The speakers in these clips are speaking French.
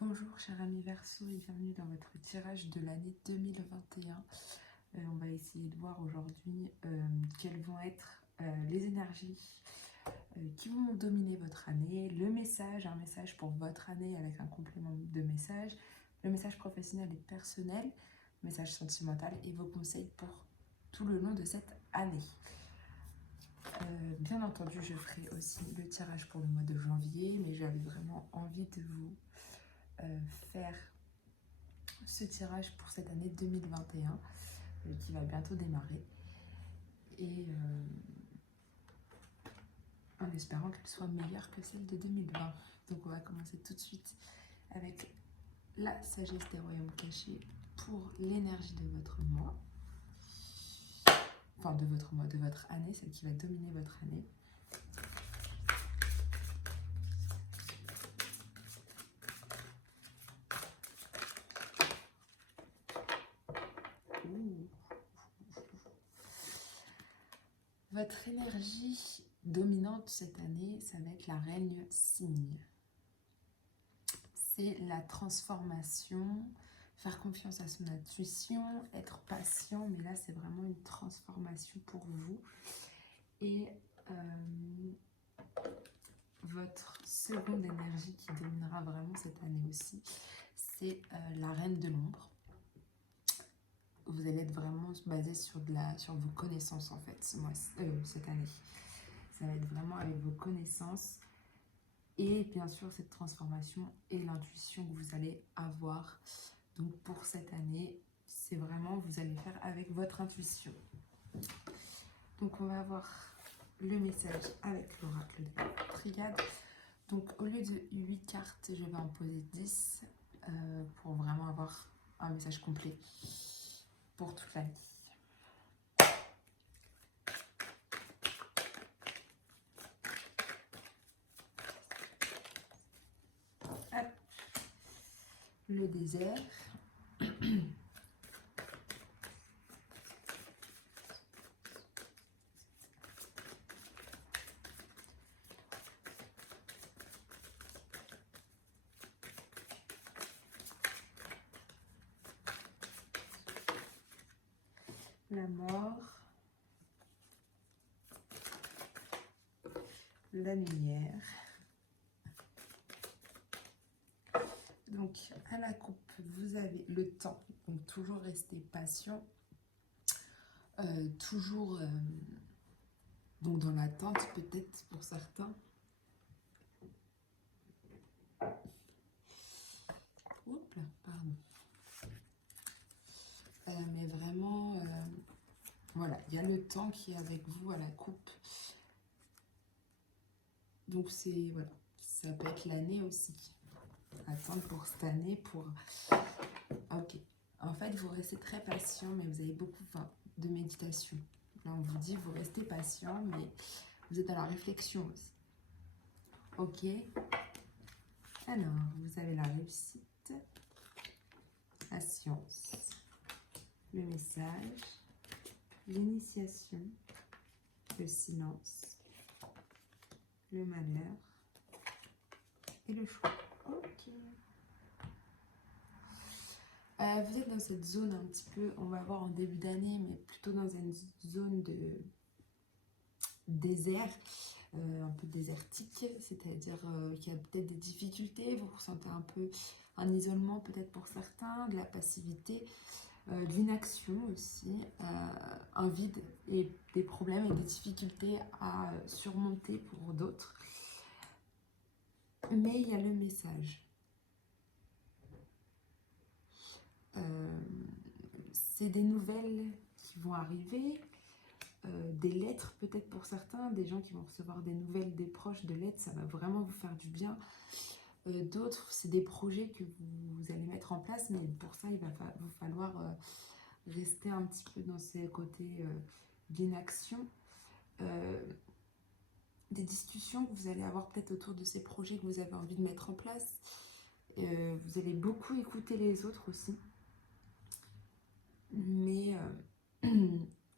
Bonjour chers amis Verseau et bienvenue dans votre tirage de l'année 2021. On va essayer de voir aujourd'hui quelles vont être les énergies qui vont dominer votre année, le message, un message pour votre année avec un complément de message, le message professionnel et personnel, message sentimental et vos conseils pour tout le long de cette année. Bien entendu, je ferai aussi le tirage pour le mois de janvier, mais j'avais vraiment envie de vous faire ce tirage pour cette année 2021 qui va bientôt démarrer et en espérant qu'elle soit meilleure que celle de 2020. Donc on va commencer tout de suite avec la sagesse des royaumes cachés pour l'énergie de votre mois, enfin de votre mois, de votre année, celle qui va dominer votre année. Votre énergie dominante cette année, ça va être la reine cygne. C'est la transformation, faire confiance à son intuition, être patient, mais là c'est vraiment une transformation pour vous. Et votre seconde énergie qui dominera vraiment cette année aussi, c'est la reine de l'ombre. Vous allez être vraiment basé sur vos connaissances en fait, cette année. Ça va être vraiment avec vos connaissances et bien sûr cette transformation et l'intuition que vous allez avoir. Donc pour cette année, c'est vraiment, vous allez faire avec votre intuition. Donc on va avoir le message avec l'oracle de la triade. Donc au lieu de 8 cartes, je vais en poser 10 pour vraiment avoir un message complet pour toute l'année. Le désert. La mort. La lumière. Donc à la coupe, vous avez le temps, donc toujours rester patient, toujours donc dans l'attente peut-être pour certains. Oups, pardon. Mais vraiment, voilà, il y a le temps qui est avec vous à la coupe. Donc c'est, voilà, ça peut être l'année aussi. Attendre pour cette année, pour... Ok. En fait, vous restez très patient, mais vous avez beaucoup de méditation. Là, on vous dit, vous restez patient, mais vous êtes dans la réflexion aussi. Ok. Alors, vous avez la réussite, la science, le message, l'initiation, le silence, le malheur et le choix. Ok. Vous êtes dans cette zone un petit peu, on va voir en début d'année, mais plutôt dans une zone de désert, un peu désertique, c'est-à-dire qu'il y a peut-être des difficultés, vous ressentez un peu un isolement peut-être pour certains, de la passivité, de l'inaction aussi, un vide et des problèmes et des difficultés à surmonter pour d'autres. Mais il y a le message. C'est des nouvelles qui vont arriver, des lettres peut-être pour certains, des gens qui vont recevoir des nouvelles des proches de lettres, ça va vraiment vous faire du bien. D'autres, c'est des projets que vous allez mettre en place, mais pour ça, il va vous falloir rester un petit peu dans ces côtés d'inaction. Des discussions que vous allez avoir peut-être autour de ces projets que vous avez envie de mettre en place. Vous allez beaucoup écouter les autres aussi. Mais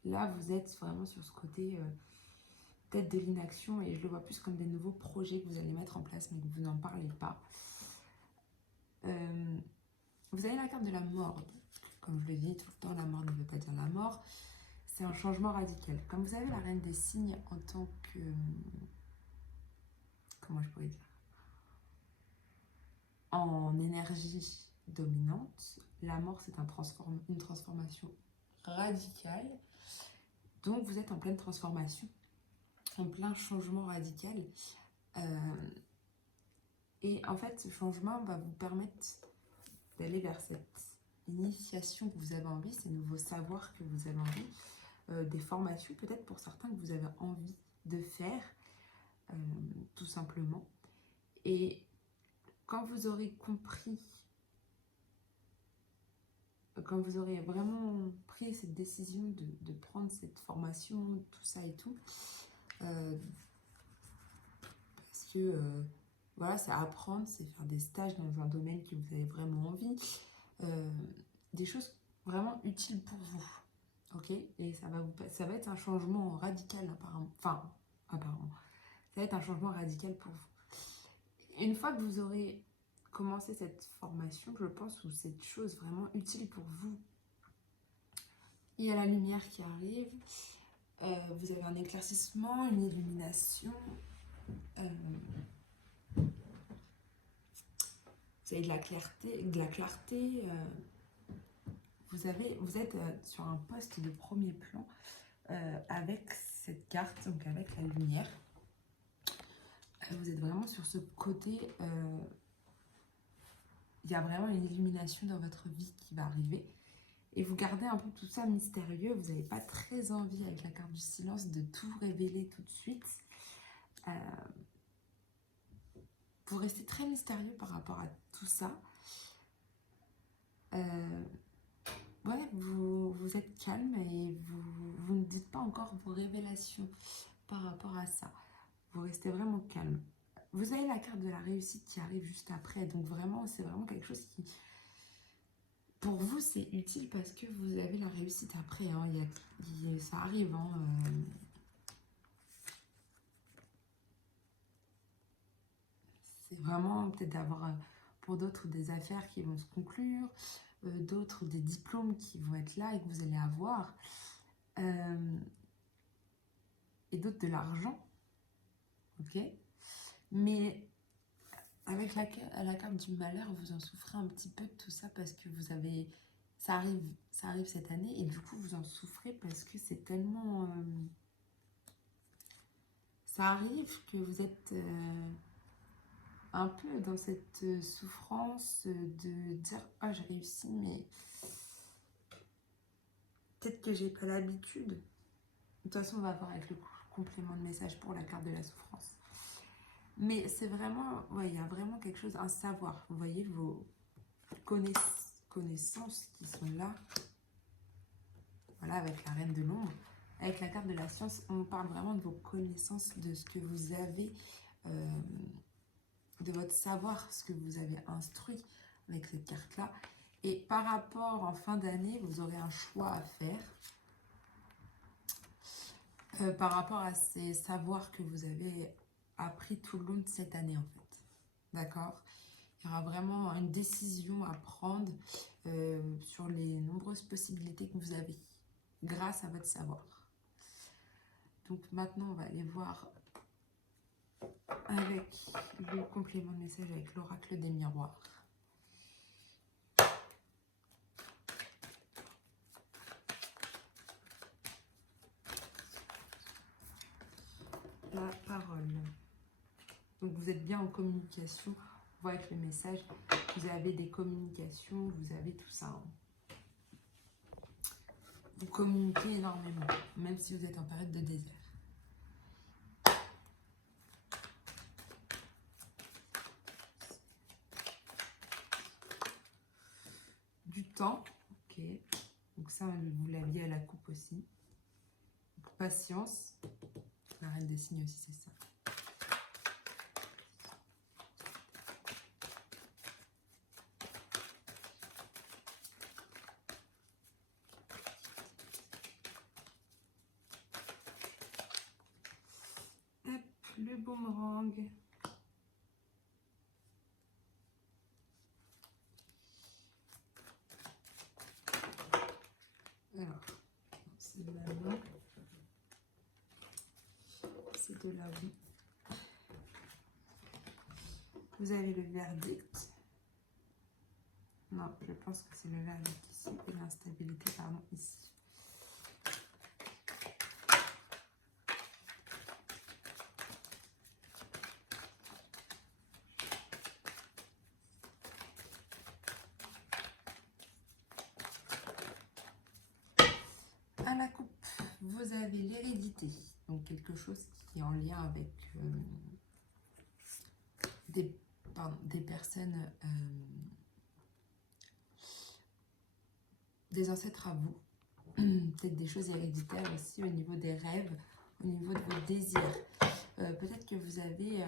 là, vous êtes vraiment sur ce côté peut-être de l'inaction et je le vois plus comme des nouveaux projets que vous allez mettre en place mais que vous n'en parlez pas. Vous avez la carte de la mort. Comme je le dis tout le temps, la mort ne veut pas dire la mort. C'est un changement radical. Comme vous avez la reine des signes en tant que... Comment je pourrais dire? En énergie dominante, la mort c'est une transformation radicale. Donc vous êtes en pleine transformation, en plein changement radical. Et en fait, ce changement va vous permettre d'aller vers cette initiation que vous avez envie, ces nouveaux savoirs que vous avez envie, des formations peut-être pour certains que vous avez envie de faire, tout simplement. Et quand vous aurez compris, quand vous aurez vraiment pris cette décision de prendre cette formation, tout ça et tout, parce que voilà, c'est apprendre, c'est faire des stages dans un domaine que vous avez vraiment envie, des choses vraiment utiles pour vous, ok? Et ça va être un changement radical apparemment, apparemment, ça va être un changement radical pour vous. Une fois que vous aurez commencé cette formation, je pense, ou cette chose vraiment utile pour vous, il y a la lumière qui arrive, vous avez un éclaircissement, une illumination, vous avez de la clarté, vous êtes sur un poste de premier plan avec cette carte, donc avec la lumière. Vous êtes vraiment sur ce côté, il y a vraiment une illumination dans votre vie qui va arriver. Et vous gardez un peu tout ça mystérieux, vous n'avez pas très envie avec la carte du silence de tout révéler tout de suite. Vous restez très mystérieux par rapport à tout ça. Ouais, vous êtes calme et vous ne dites pas encore vos révélations par rapport à ça. Vous restez vraiment calme. Vous avez la carte de la réussite qui arrive juste après. Donc vraiment, c'est vraiment quelque chose qui... Pour vous, c'est utile parce que vous avez la réussite après. Hein. Ça arrive. Hein. C'est vraiment peut-être d'avoir pour d'autres des affaires qui vont se conclure, d'autres des diplômes qui vont être là et que vous allez avoir, et d'autres de l'argent, ok? Mais avec la carte du malheur, vous en souffrez un petit peu de tout ça parce que vous avez... Ça arrive cette année et du coup vous en souffrez parce que c'est tellement... ça arrive que vous êtes... un peu dans cette souffrance de dire « Ah, j'ai réussi, mais peut-être que j'ai pas l'habitude. » De toute façon, on va voir avec le complément de message pour la carte de la souffrance. Mais c'est vraiment, ouais, il y a vraiment quelque chose, un savoir. Vous voyez vos connaissances qui sont là. Voilà, avec la reine de l'ombre. Avec la carte de la science, on parle vraiment de vos connaissances, de ce que vous avez... de votre savoir, ce que vous avez instruit avec cette carte-là. Et par rapport en fin d'année, vous aurez un choix à faire par rapport à ces savoirs que vous avez appris tout le long de cette année, en fait. D'accord? Il y aura vraiment une décision à prendre sur les nombreuses possibilités que vous avez grâce à votre savoir. Donc maintenant, on va aller voir avec le complément de message avec l'oracle des miroirs. La parole. Donc vous êtes bien en communication, on voit avec le message, vous avez des communications, vous avez tout ça. Hein. Vous communiquez énormément, même si vous êtes en période de désert. Du temps, ok. Donc ça, vous l'aviez à la coupe aussi. Donc, patience. La reine des signes aussi, c'est ça. Hop, le boomerang. de la vie. Vous avez le verdict. Non, je pense que c'est le verdict ici et l'instabilité, pardon, ici. À la coupe, vous avez l'hérédité, donc quelque chose qui est en lien avec des personnes, des ancêtres à vous, peut-être des choses héréditaires aussi au niveau des rêves, au niveau de vos désirs. Peut-être que vous avez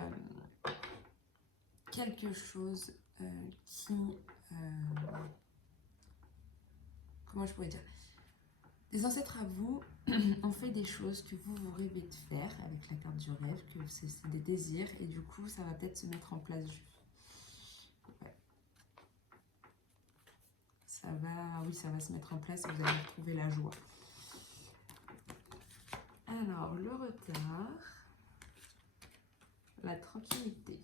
quelque chose qui... comment je pourrais dire? Des ancêtres à vous ont fait des choses que vous rêvez de faire avec la carte du rêve, que c'est des désirs, et du coup, ça va peut-être se mettre en place. Ouais. Oui, ça va se mettre en place et vous allez retrouver la joie. Alors, le retard, la tranquillité,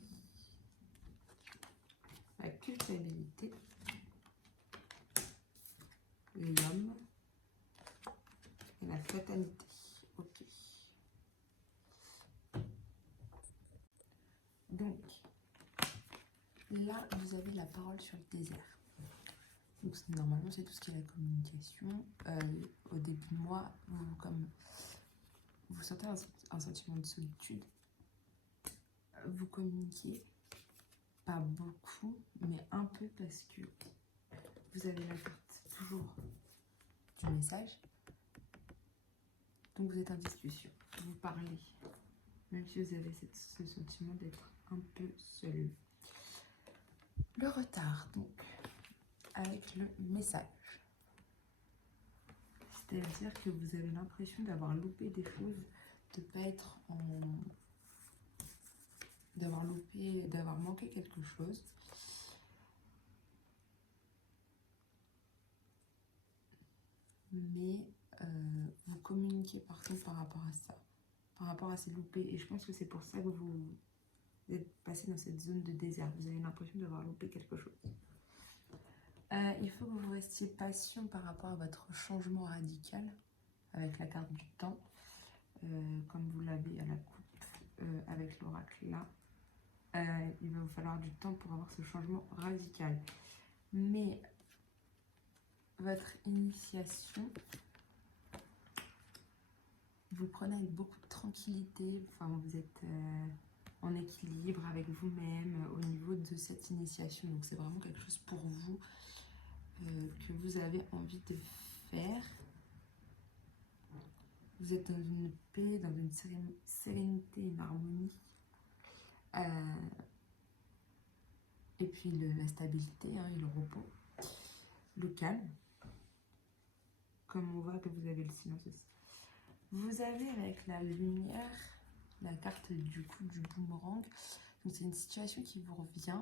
la culpabilité, l'homme et la fatalité. Ok. Donc, là, vous avez la parole sur le désert. Donc, normalement, c'est tout ce qui est la communication. Au début de mois, vous sentez un sentiment de solitude. Vous communiquez, pas beaucoup, mais un peu parce que vous avez la carte toujours du message. Donc, vous êtes en discussion. Vous parlez, même si vous avez ce sentiment d'être un peu seul. Le retard, donc, avec le message. C'est-à-dire que vous avez l'impression d'avoir loupé des choses, de ne pas être en... d'avoir manqué quelque chose. Mais vous communiquez par contre par rapport à ça, par rapport à ces loupés. Et je pense que c'est pour ça que vous êtes passé dans cette zone de désert. Vous avez l'impression d'avoir loupé quelque chose. Il faut que vous restiez patient par rapport à votre changement radical avec la carte du temps, comme vous l'avez à la coupe avec l'oracle là. Il va vous falloir du temps pour avoir ce changement radical. Mais votre initiation, vous le prenez avec beaucoup de tranquillité. Enfin, vous êtes en équilibre avec vous-même au niveau de cette initiation. Donc, c'est vraiment quelque chose pour vous que vous avez envie de faire. Vous êtes dans une paix, dans une sérénité, une harmonie. Et puis la stabilité et le repos. Le calme. Comme on voit que vous avez le silence aussi. Vous avez avec la lumière, la carte du coup du boomerang. Donc c'est une situation qui vous revient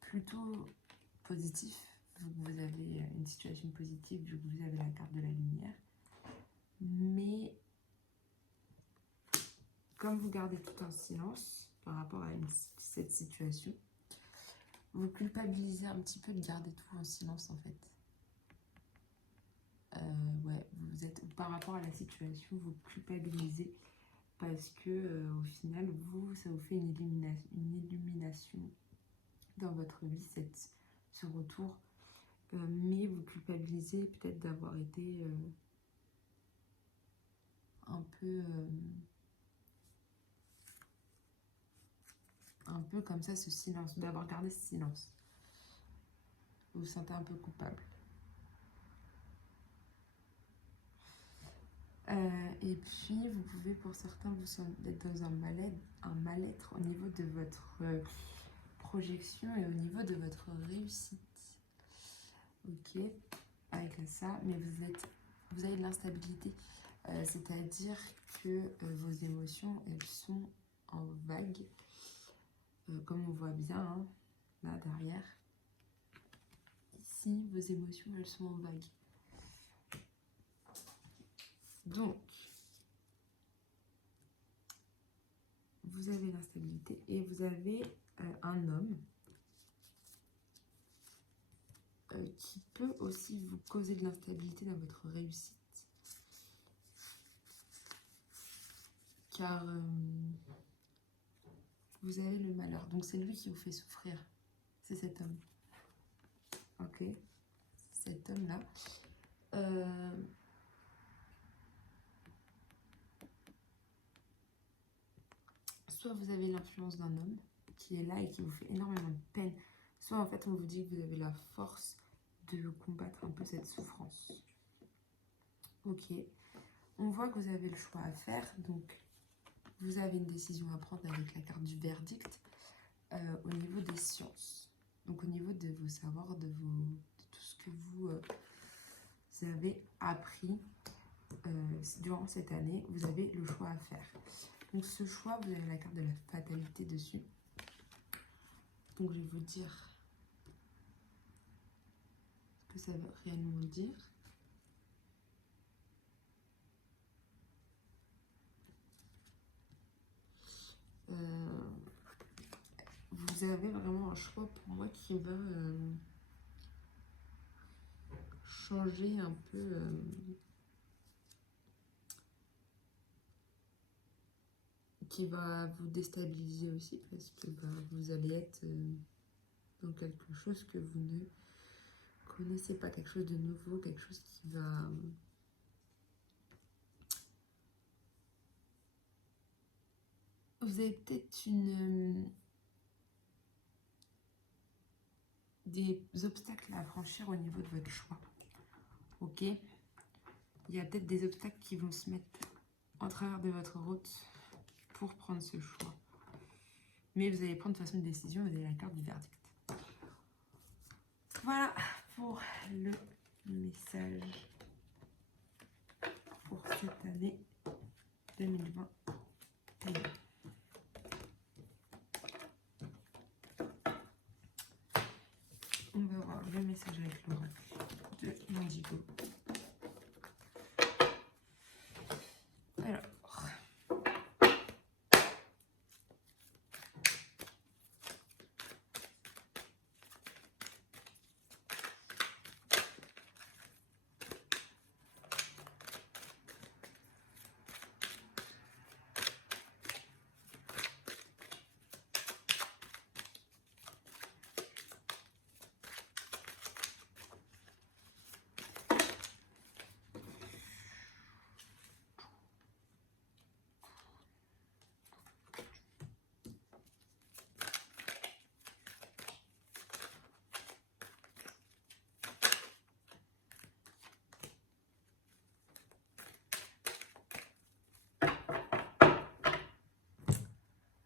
plutôt positif. Vous avez une situation positive vu que vous avez la carte de la lumière. Mais comme vous gardez tout un silence par rapport à cette situation, vous culpabilisez un petit peu de garder tout en silence en fait. Ouais, vous êtes par rapport à la situation, vous culpabilisez parce que au final, ça vous fait une illumination dans votre vie, ce retour. Mais vous culpabilisez peut-être d'avoir été un peu comme ça, ce silence, d'avoir gardé ce silence. Vous vous sentez un peu coupable. Et puis, vous pouvez, pour certains, vous être dans un mal-être au niveau de votre projection et au niveau de votre réussite. Ok, avec ça, mais vous avez de l'instabilité. C'est-à-dire que vos émotions, elles sont en vague, comme on voit bien, hein, là derrière. Ici, vos émotions, elles sont en vague. Donc, vous avez l'instabilité et vous avez un homme qui peut aussi vous causer de l'instabilité dans votre réussite. Car vous avez le malheur. Donc c'est lui qui vous fait souffrir. C'est cet homme. Ok. Cet homme-là. Soit vous avez l'influence d'un homme qui est là et qui vous fait énormément de peine. Soit en fait on vous dit que vous avez la force de combattre un peu cette souffrance. Ok. On voit que vous avez le choix à faire. Donc vous avez une décision à prendre avec la carte du verdict au niveau des sciences. Donc au niveau de vos savoirs, de tout ce que vous avez appris durant cette année, vous avez le choix à faire. Donc ce choix, vous avez la carte de la fatalité dessus. Donc je vais vous dire ce que ça veut réellement dire. Vous avez vraiment un choix pour moi qui va changer un peu qui va vous déstabiliser aussi parce que vous allez être dans quelque chose que vous ne connaissez pas, quelque chose de nouveau, quelque chose qui va vous avez peut-être des obstacles à franchir au niveau de votre choix. Ok, il y a peut-être des obstacles qui vont se mettre en travers de votre route pour prendre ce choix. Mais vous allez prendre de toute façon une décision, vous avez la carte du verdict. Voilà pour le message pour cette année 2020. On va voir le message avec l'oracle de l'Indigo. Alors,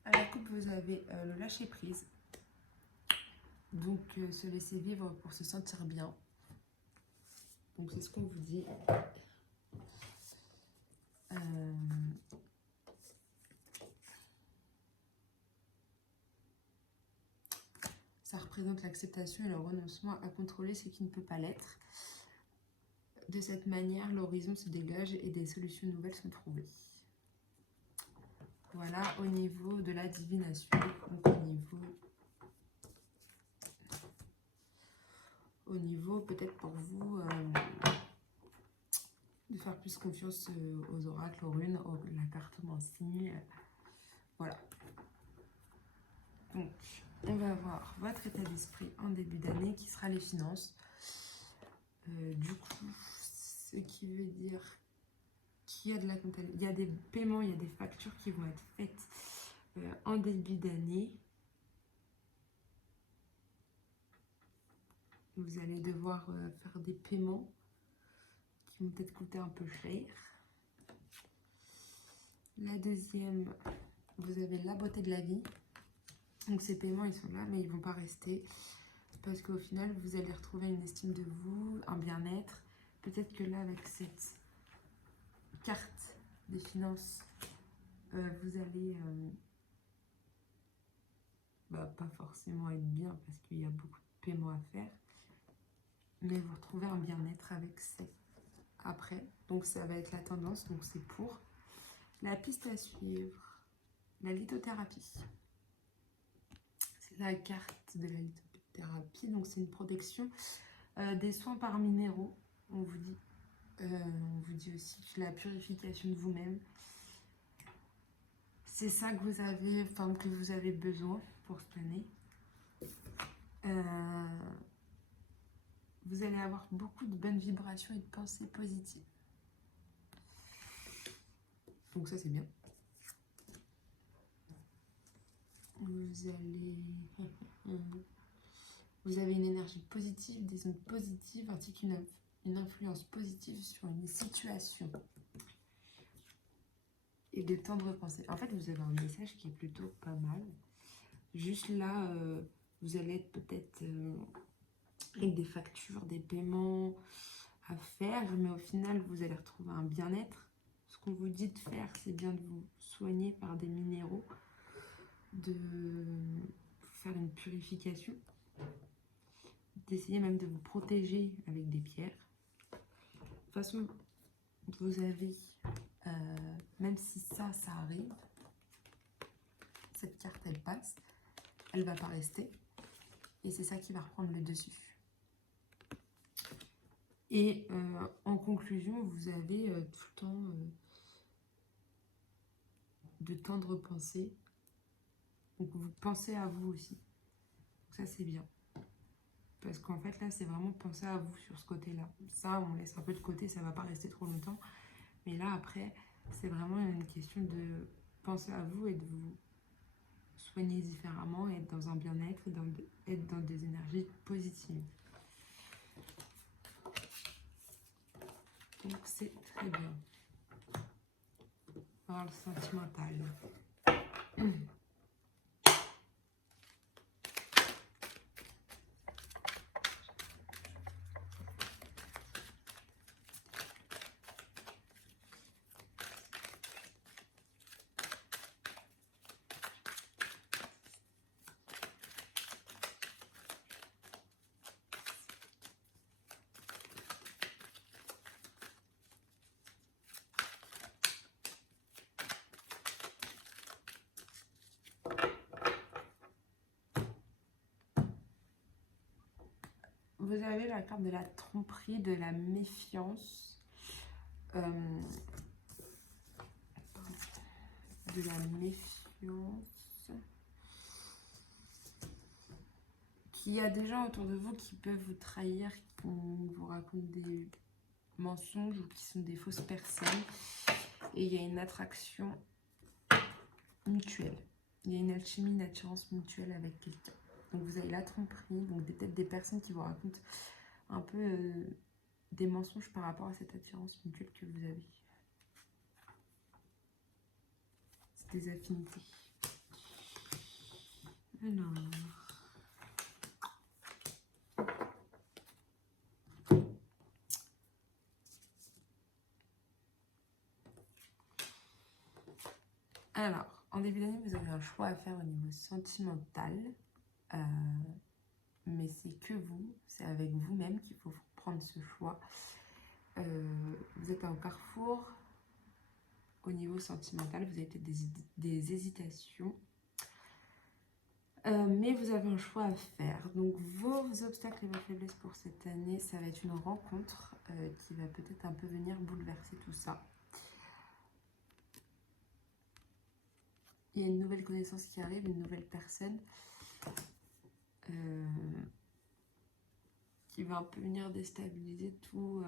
à la coupe, vous avez le lâcher prise. Donc, se laisser vivre pour se sentir bien. Donc, c'est ce qu'on vous dit. Ça représente l'acceptation et le renoncement à contrôler ce qui ne peut pas l'être. De cette manière, l'horizon se dégage et des solutions nouvelles sont trouvées. Voilà, au niveau de la divination, donc au niveau peut-être pour vous de faire plus confiance aux oracles, aux runes, la cartomancie. Voilà. Donc, on va voir votre état d'esprit en début d'année qui sera les finances. Du coup, ce qui veut dire qu'il y a de la comptabilité, il y a des paiements, il y a des factures qui vont être faites en début d'année. Vous allez devoir faire des paiements qui vont peut-être coûter un peu cher. La deuxième, vous avez la beauté de la vie. Donc ces paiements, ils sont là, mais ils ne vont pas rester. Parce qu'au final, vous allez retrouver une estime de vous, un bien-être. Peut-être que là, avec cette carte des finances, vous allez pas forcément être bien parce qu'il y a beaucoup de paiements à faire. Mais vous retrouvez un bien-être avec ces après. Donc ça va être la tendance, donc c'est pour la piste à suivre. la lithothérapie. C'est la carte de la lithothérapie. Donc, c'est une protection des soins par minéraux. On vous dit aussi que la purification de vous-même. C'est ça que vous avez besoin pour cette année. Vous allez avoir beaucoup de bonnes vibrations et de pensées positives. Donc ça, c'est bien. Vous avez une énergie positive, des ondes positives, ainsi qu'une influence positive sur une situation. Et de tendres pensées. En fait, vous avez un message qui est plutôt pas mal. Juste là, vous allez être peut-être avec des factures, des paiements à faire, mais au final, vous allez retrouver un bien-être. Ce qu'on vous dit de faire, c'est bien de vous soigner par des minéraux, de faire une purification, d'essayer même de vous protéger avec des pierres. De toute façon, vous avez, même si ça arrive, cette carte, elle passe, elle va pas rester. Et c'est ça qui va reprendre le dessus. Et en conclusion, vous avez tout le temps de tendres pensées. Donc vous pensez à vous aussi. Donc ça, c'est bien. Parce qu'en fait, là, c'est vraiment penser à vous sur ce côté-là. Ça, on laisse un peu de côté, ça ne va pas rester trop longtemps. Mais là, après, c'est vraiment une question de penser à vous et de vous soigner différemment, être dans un bien-être, être dans des énergies positives. Donc, c'est très bien. Alors, le sentimental. Vous avez la carte de la tromperie, de la méfiance, de la méfiance, qu'il y a des gens autour de vous qui peuvent vous trahir, qui vous racontent des mensonges ou qui sont des fausses personnes. Et il y a une attraction mutuelle. Il y a une alchimie, une attirance mutuelle avec quelqu'un. Donc vous avez la tromperie, donc peut-être des personnes qui vous racontent un peu des mensonges par rapport à cette attirance mutuelle que vous avez. C'est des affinités. Alors, en début d'année, vous avez un choix à faire au niveau sentimental. Mais c'est que vous, c'est avec vous-même qu'il faut prendre ce choix. Vous êtes à un carrefour au niveau sentimental, vous avez peut-être des hésitations. Mais vous avez un choix à faire. Donc vos obstacles et vos faiblesses pour cette année, ça va être une rencontre qui va peut-être un peu venir bouleverser tout ça. Il y a une nouvelle connaissance qui arrive, une nouvelle personne qui va un peu venir déstabiliser tout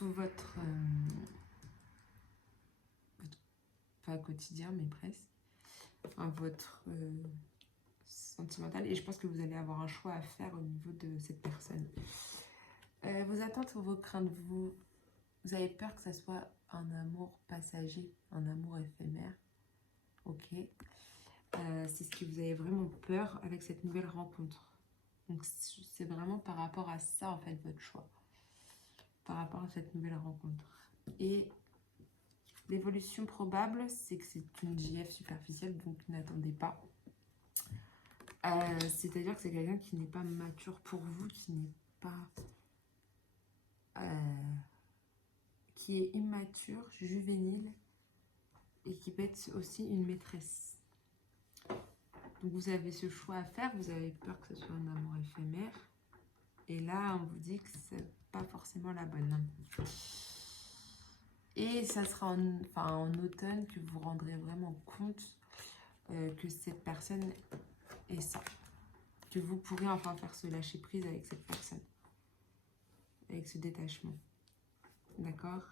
votre pas quotidien, mais presque, enfin, votre sentimental. Et je pense que vous allez avoir un choix à faire au niveau de cette personne. Vos attentes ou vos craintes, vous avez peur que ça soit un amour passager, un amour éphémère. Ok. C'est ce que vous avez vraiment peur avec cette nouvelle rencontre. Donc c'est vraiment par rapport à ça, en fait, votre choix. Par rapport à cette nouvelle rencontre. Et l'évolution probable, c'est que c'est une JF superficielle, donc n'attendez pas. C'est-à-dire que c'est quelqu'un qui n'est pas mature pour vous, qui n'est pas... qui est immature, juvénile, et qui peut être aussi une maîtresse. Donc vous avez ce choix à faire, vous avez peur que ce soit un amour éphémère. Et là, on vous dit que c'est pas forcément la bonne. Et ça sera en automne que vous vous rendrez vraiment compte que cette personne est ça. Que vous pourrez enfin faire ce lâcher prise avec cette personne. Avec ce détachement. D'accord?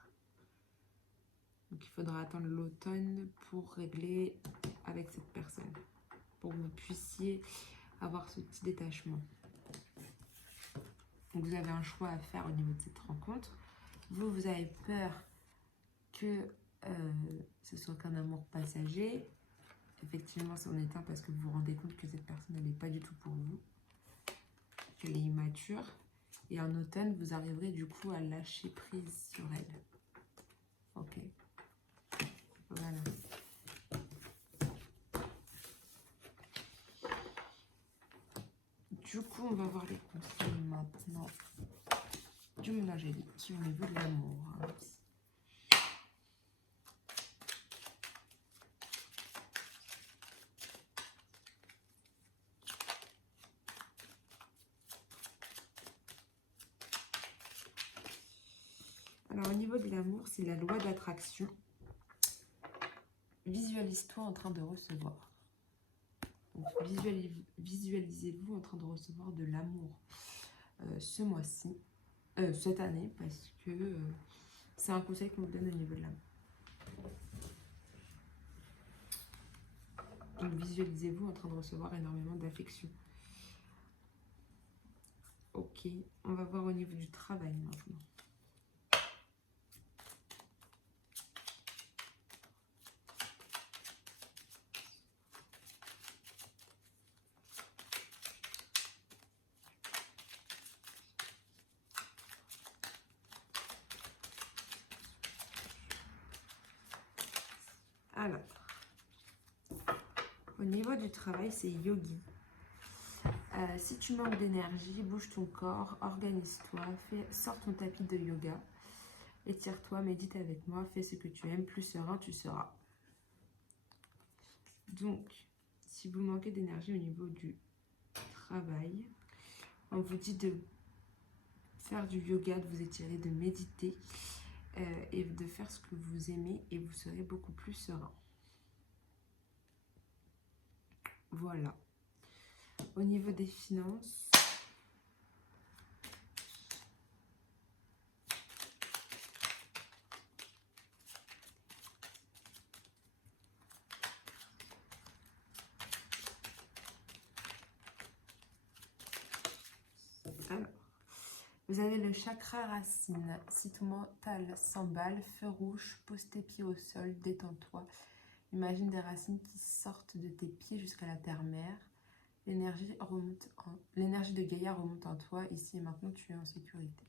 Donc il faudra attendre l'automne pour régler avec cette personne. Pour que vous puissiez avoir ce petit détachement. Donc vous avez un choix à faire au niveau de cette rencontre. Vous avez peur que ce soit qu'un amour passager. Effectivement, c'en est un parce que vous vous rendez compte que cette personne n'est pas du tout pour vous. Qu'elle est immature. Et en automne, vous arriverez du coup à lâcher prise sur elle. Ok. Voilà. Du coup, on va voir les conseils maintenant du monde angélique au niveau de l'amour. Alors, au niveau de l'amour, c'est la loi d'attraction. Visualise-toi en train de recevoir. Donc, visualisez-vous en train de recevoir de l'amour ce mois-ci, cette année, parce que c'est un conseil qu'on vous donne au niveau de l'amour. Donc, visualisez-vous en train de recevoir énormément d'affection. Ok, on va voir au niveau du travail maintenant. Alors, au niveau du travail, c'est yogi. Si tu manques d'énergie, bouge ton corps, organise-toi, sors ton tapis de yoga, étire-toi, médite avec moi, fais ce que tu aimes, plus serein tu seras. Donc, si vous manquez d'énergie au niveau du travail, on vous dit de faire du yoga, de vous étirer, de méditer et de faire ce que vous aimez et vous serez beaucoup plus serein. Voilà. Au niveau des finances, alors, vous avez le chakra racine. Si ton mental s'emballe, feu rouge, pose tes pieds au sol, détends-toi. Imagine des racines qui sortent de tes pieds jusqu'à la terre-mère. L'énergie de Gaïa remonte en toi. Ici et maintenant, tu es en sécurité.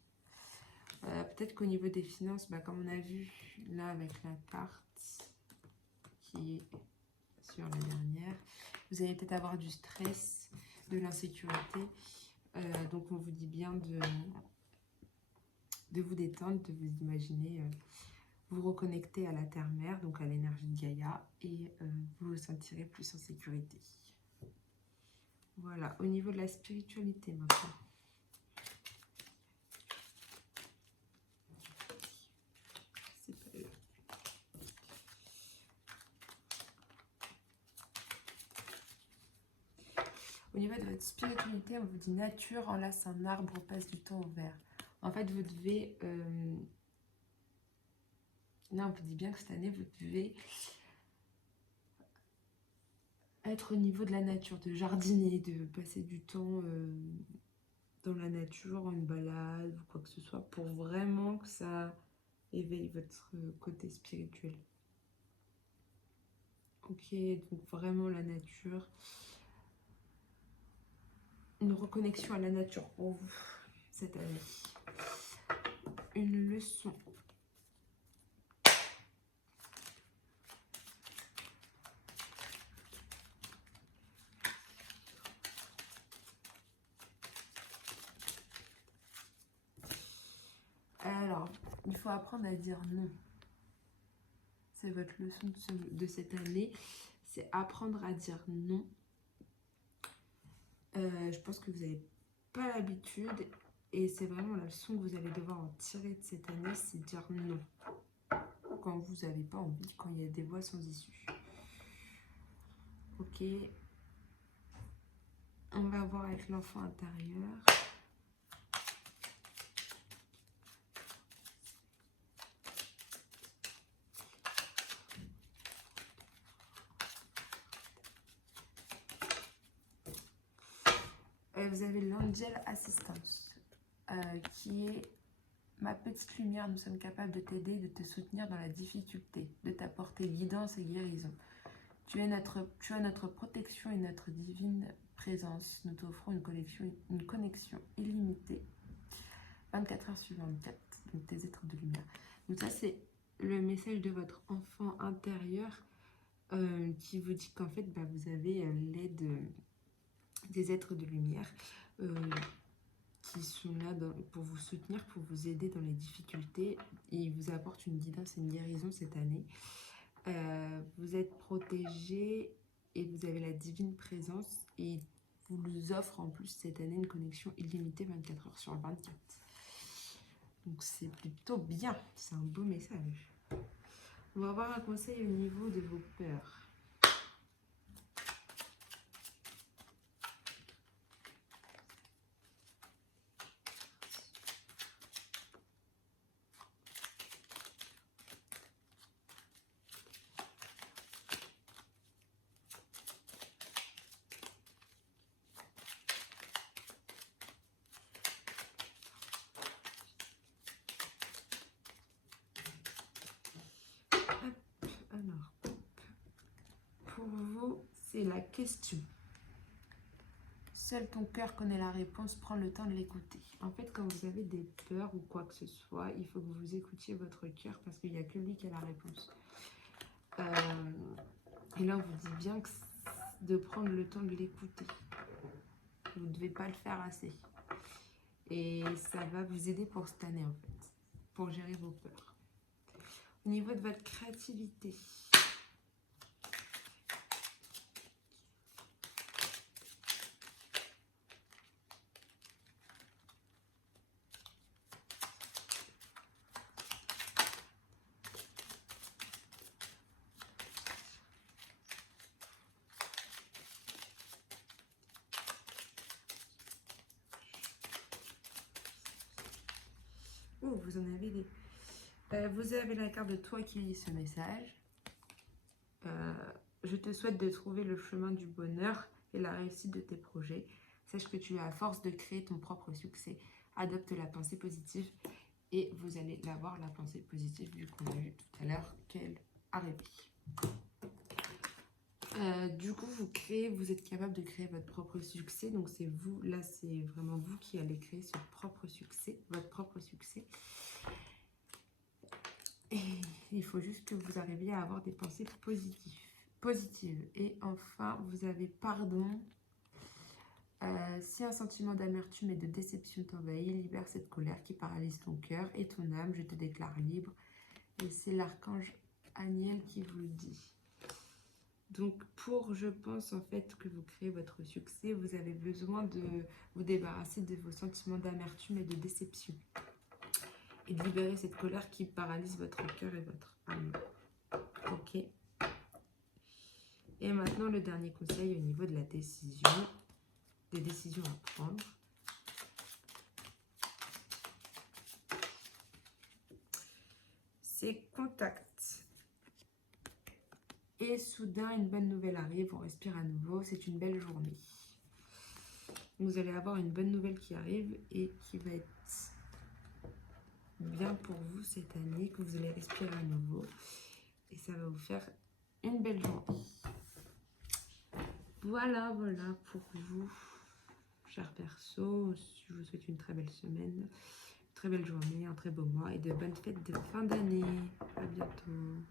Peut-être qu'au niveau des finances, comme on a vu là avec la carte qui est sur la dernière, vous allez peut-être avoir du stress, de l'insécurité. Donc on vous dit bien de vous détendre, de vous imaginer, vous reconnecter à la terre-mère, donc à l'énergie de Gaïa, et vous vous sentirez plus en sécurité. Voilà, au niveau de la spiritualité maintenant. C'est pas là. Au niveau de votre spiritualité, on vous dit nature, enlace un arbre, passe du temps au vert. En fait, vous devez... là, on vous dit bien que cette année, vous devez être au niveau de la nature, de jardiner, de passer du temps dans la nature, une balade ou quoi que ce soit, pour vraiment que ça éveille votre côté spirituel. Ok, donc vraiment la nature. Une reconnexion à la nature pour vous cette année. Une leçon. Alors, il faut apprendre à dire non. c'est votre leçon de cette année, c'est apprendre à dire non. Je pense que vous n'avez pas l'habitude et c'est vraiment la leçon que vous allez devoir en tirer de cette année, c'est dire non. Quand vous n'avez pas envie, quand il y a des voies sans issue. Ok. On va voir avec l'enfant intérieur. Vous avez l'Angel Assistance, qui est ma petite lumière. Nous sommes capables de t'aider, de te soutenir dans la difficulté, de t'apporter guidance et guérison. Tu as notre protection et notre divine présence. Nous t'offrons une connexion illimitée, 24 heures sur 24, donc tes êtres de lumière. Donc ça, c'est le message de votre enfant intérieur qui vous dit qu'en fait, vous avez l'aide des êtres de lumière qui sont là pour vous soutenir, pour vous aider dans les difficultés. Et ils vous apportent une guidance et une guérison cette année. Vous êtes protégé et vous avez la divine présence et vous nous offre en plus cette année une connexion illimitée 24 heures sur 24. Donc c'est plutôt bien, c'est un beau message. On va avoir un conseil au niveau de vos peurs. Alors, pour vous, c'est la question. Seul ton cœur connaît la réponse, prends le temps de l'écouter. En fait, quand vous avez des peurs ou quoi que ce soit, il faut que vous écoutiez votre cœur parce qu'il n'y a que lui qui a la réponse. Et là, on vous dit bien de prendre le temps de l'écouter. Vous ne devez pas le faire assez. Et ça va vous aider pour cette année, en fait, pour gérer vos peurs. Au niveau de votre créativité, vous en avez des... vous avez la carte de toi qui lit ce message. Je te souhaite de trouver le chemin du bonheur et la réussite de tes projets. Sache que tu as à force de créer ton propre succès. Adopte la pensée positive et vous allez l'avoir, la pensée positive, vu qu'on a vu tout à l'heure qu'elle arrivait. Du coup, vous êtes capable de créer votre propre succès. Donc c'est vous, là c'est vraiment vous qui allez créer ce propre succès, votre propre succès. Et il faut juste que vous arriviez à avoir des pensées positives. Et enfin, vous avez pardon. Si un sentiment d'amertume et de déception t'envahit, libère cette colère qui paralyse ton cœur et ton âme. Je te déclare libre. Et c'est l'archange Aniel qui vous le dit. Donc, je pense en fait que vous créez votre succès, vous avez besoin de vous débarrasser de vos sentiments d'amertume et de déception. Et de libérer cette colère qui paralyse votre cœur et votre âme. Ok. Et maintenant, le dernier conseil au niveau de la décision, des décisions à prendre. C'est contact. Et soudain, une bonne nouvelle arrive, on respire à nouveau, c'est une belle journée. Vous allez avoir une bonne nouvelle qui arrive et qui va être bien pour vous cette année, que vous allez respirer à nouveau. Et ça va vous faire une belle journée. Voilà pour vous, chers persos. Je vous souhaite une très belle semaine, une très belle journée, un très beau mois et de bonnes fêtes de fin d'année. À bientôt.